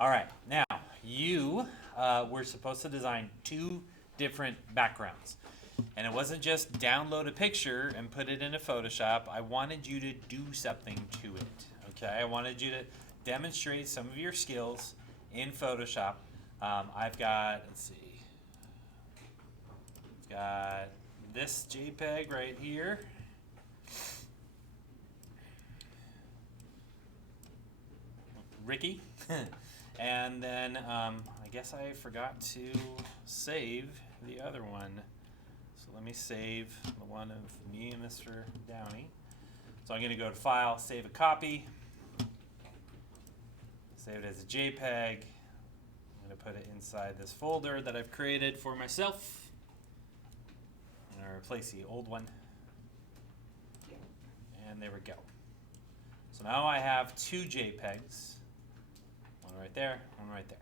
All right, now you were supposed to design two different backgrounds. And it wasn't just download a picture and put it into Photoshop. I wanted you to do something to it. Okay, I wanted you to demonstrate some of your skills in Photoshop. I've got, let's see, I've got this JPEG right here. Ricky. And then I guess I forgot to save the other one. So let me save the one of me and Mr. Downey. So I'm going to go to File, Save a Copy. Save it as a JPEG. I'm going to put it inside this folder that I've created for myself. I'm going to replace the old one. And there we go. So now I have two JPEGs. One right there, one right there.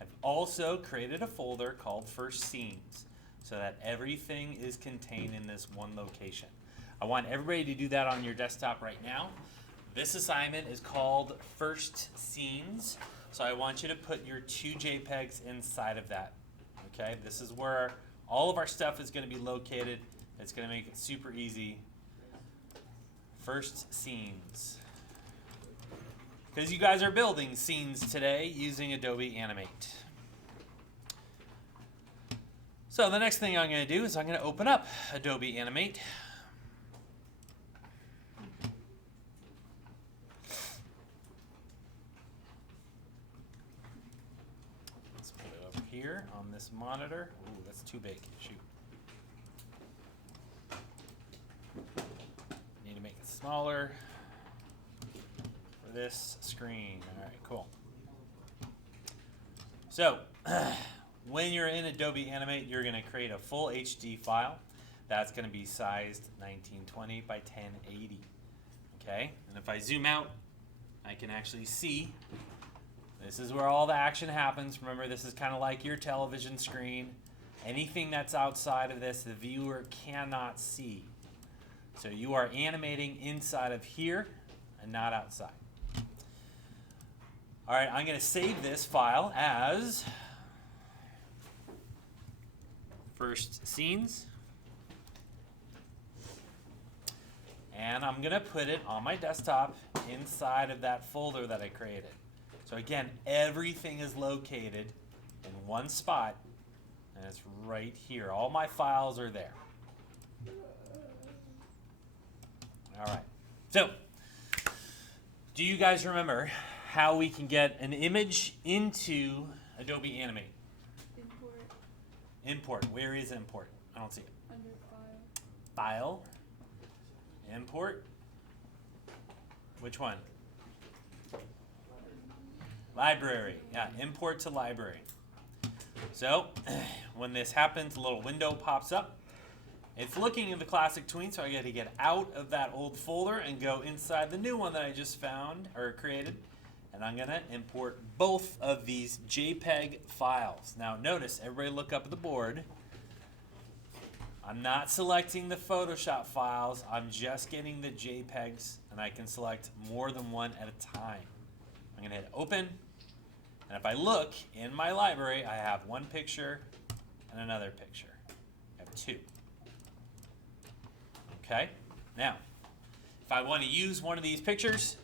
I've also created a folder called First Scenes so that everything is contained in this one location. I want everybody to do that on your desktop right now. This assignment is called First Scenes, so I want you to put your two JPEGs inside of that. Okay, this is where all of our stuff is going to be located. It's going to make it super easy. First Scenes. Because you guys are building scenes today using Adobe Animate. So the next thing I'm going to do is I'm going to open up Adobe Animate. Let's put it over here on this monitor. Ooh, that's too big. Shoot. Need to make it smaller. This screen. All right, cool. So, when you're in Adobe Animate, you're going to create a full HD file. That's going to be sized 1920 by 1080. Okay, and if I zoom out, I can actually see this is where all the action happens. Remember, this is kind of like your television screen. Anything that's outside of this, the viewer cannot see. So you are animating inside of here and not outside. All right, I'm going to save this file as First Scenes. And I'm going to put it on my desktop inside of that folder that I created. So again, everything is located in one spot, and it's right here. All my files are there. All right. So, do you guys remember how we can get an image into Adobe Animate? Import. Import. Where is import? I don't see it. Under File. File. Import. Which one? Library. Yeah, import to library. So, when this happens, a little window pops up. It's looking in the classic tween, so I got to get out of that old folder and go inside the new one that I just found or created. And I'm going to import both of these JPEG files. Now notice, everybody look up at the board. I'm not selecting the Photoshop files. I'm just getting the JPEGs, and I can select more than one at a time. I'm going to hit Open. And if I look in my library, I have one picture and another picture. I have two. Okay? Now, if I want to use one of these pictures,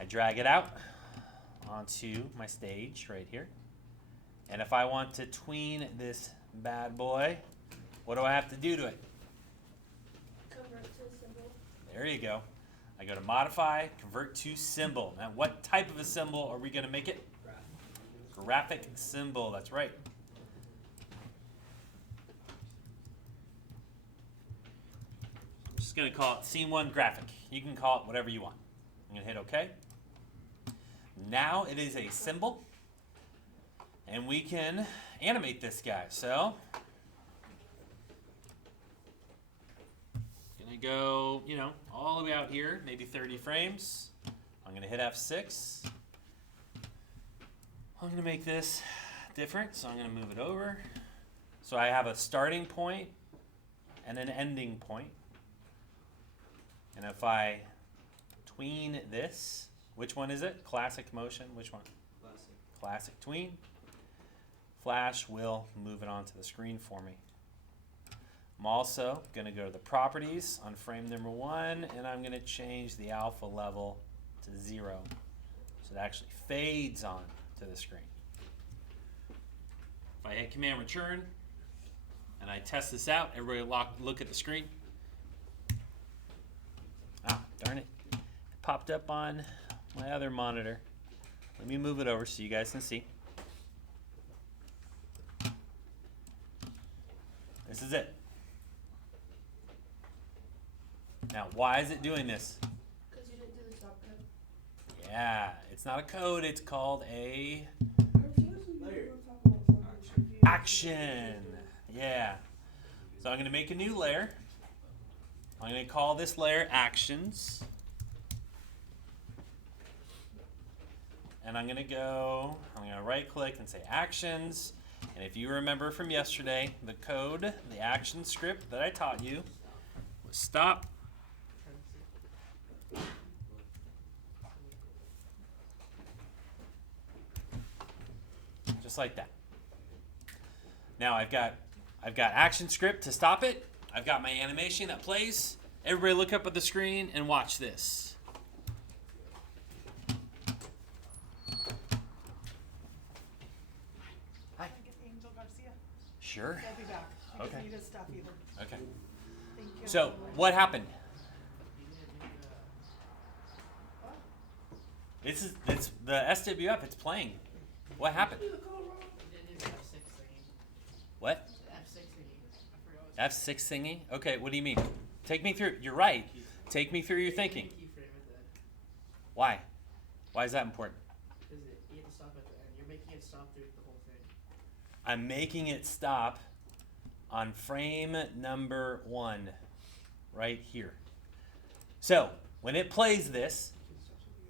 I drag it out onto my stage right here. And if I want to tween this bad boy, what do I have to do to it? Convert to a symbol. There you go. I go to Modify, Convert to Symbol. Now, what type of a symbol are we going to make it? Graphic symbol, that's right. I'm just going to call it Scene 1 Graphic. You can call it whatever you want. I'm going to hit OK. Now it is a symbol, and we can animate this guy. So, going to go, all the way out here, maybe 30 frames. I'm going to hit F6. I'm going to make this different, so I'm going to move it over. So I have a starting point and an ending point. And if I tween this, Which one is it? Classic motion. Which one? Classic. Classic tween. Flash will move it onto the screen for me. I'm also going to go to the properties on frame number 1, and I'm going to change the alpha level to 0. So it actually fades on to the screen. If I hit Command Return and I test this out, everybody look at the screen. Ah, darn it. It popped up on my other monitor. Let me move it over so you guys can see. This is it. Now, why is it doing this? Because you didn't do the stop code. Yeah, it's not a code, it's called a Layer. action. Yeah. So I'm going to make a new layer. I'm going to call this layer actions. And I'm going to right click and say actions. And if you remember from yesterday, the code, the action script that I taught you was stop. Just like that. Now I've got action script to stop it. I've got my animation that plays. Everybody look up at the screen and watch this. Hi. Angel Garcia. Sure. I'll be back. I Okay. just need his stuff either. Okay. Thank you. So what happened? This is the SWF. It's playing. What happened? What? F6 thingy? Okay, what do you mean? Take me through. You're right. Take me through your thinking. Why? Why is that important? Because you have to stop at the end. You're making it stop through the whole thing. I'm making it stop on frame number 1, right here. So, when it plays this,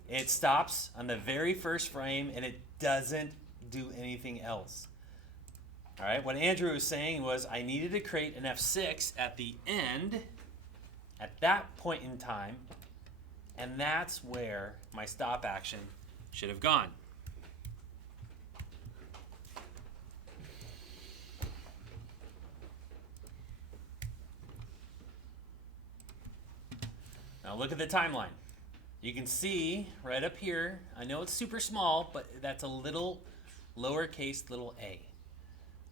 it stops on the very first frame and it doesn't do anything else. All right, what Andrew was saying was I needed to create an F6 at the end, at that point in time, and that's where my stop action should have gone. Now look at the timeline. You can see right up here, I know it's super small, but that's a little lowercase little a.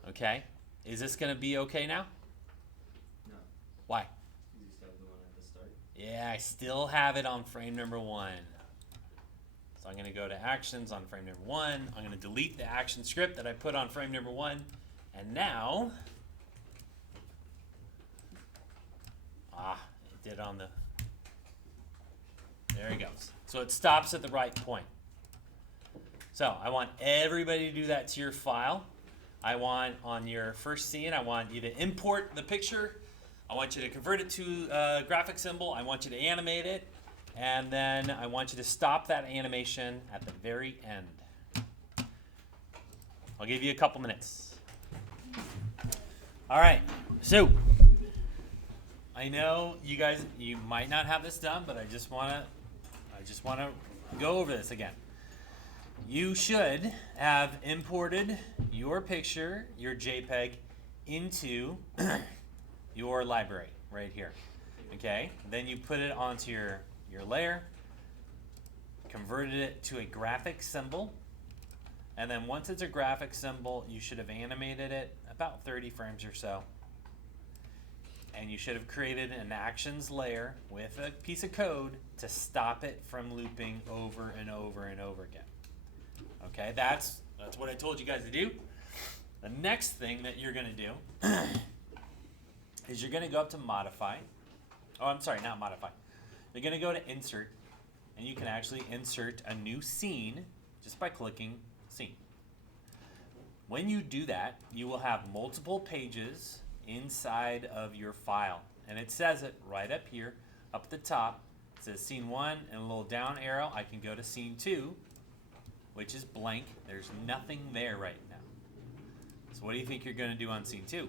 Okay? Is this going to be okay now? No. Why? You just have the one at the start. Yeah, I still have it on frame number 1. So I'm going to go to actions on frame number 1. I'm going to delete the action script that I put on frame number 1. And now, it did on the, there it goes. So it stops at the right point. So I want everybody to do that to your file. I want on your first scene, I want you to import the picture. I want you to convert it to a graphic symbol. I want you to animate it. And then I want you to stop that animation at the very end. I'll give you a couple minutes. All right, so I know you guys, you might not have this done, but I just want to go over this again. You should have imported your picture, your JPEG, into your library right here. Okay? Then you put it onto your layer, converted it to a graphic symbol, and then once it's a graphic symbol, you should have animated it about 30 frames or so. And you should have created an actions layer with a piece of code to stop it from looping over and over and over again. Okay, that's what I told you guys to do. The next thing that you're going to do is you're going to go up to modify. Oh, I'm sorry, not modify. You're going to go to insert, and you can actually insert a new scene just by clicking scene. When you do that, you will have multiple pages inside of your file. And it says it right up here, up at the top. It says scene 1 and a little down arrow. I can go to scene 2, which is blank. There's nothing there right now. So what do you think you're going to do on scene 2?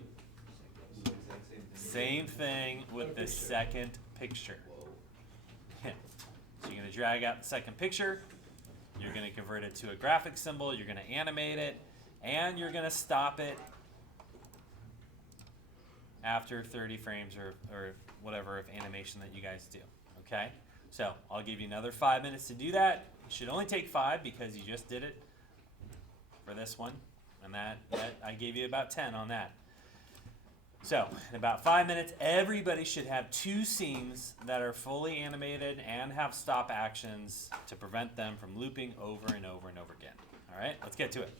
The exact Same same thing. thing with the second picture. Yeah. So you're going to drag out the second picture, You're going to convert it to a graphic symbol. You're going to animate it, and you're going to stop it after 30 frames or whatever of animation that you guys do. Okay? So I'll give you another 5 minutes to do that. It should only take 5 because you just did it for this one, and that I gave you about 10 on that. So in about 5 minutes, everybody should have 2 scenes that are fully animated and have stop actions to prevent them from looping over and over and over again. All right, let's get to it.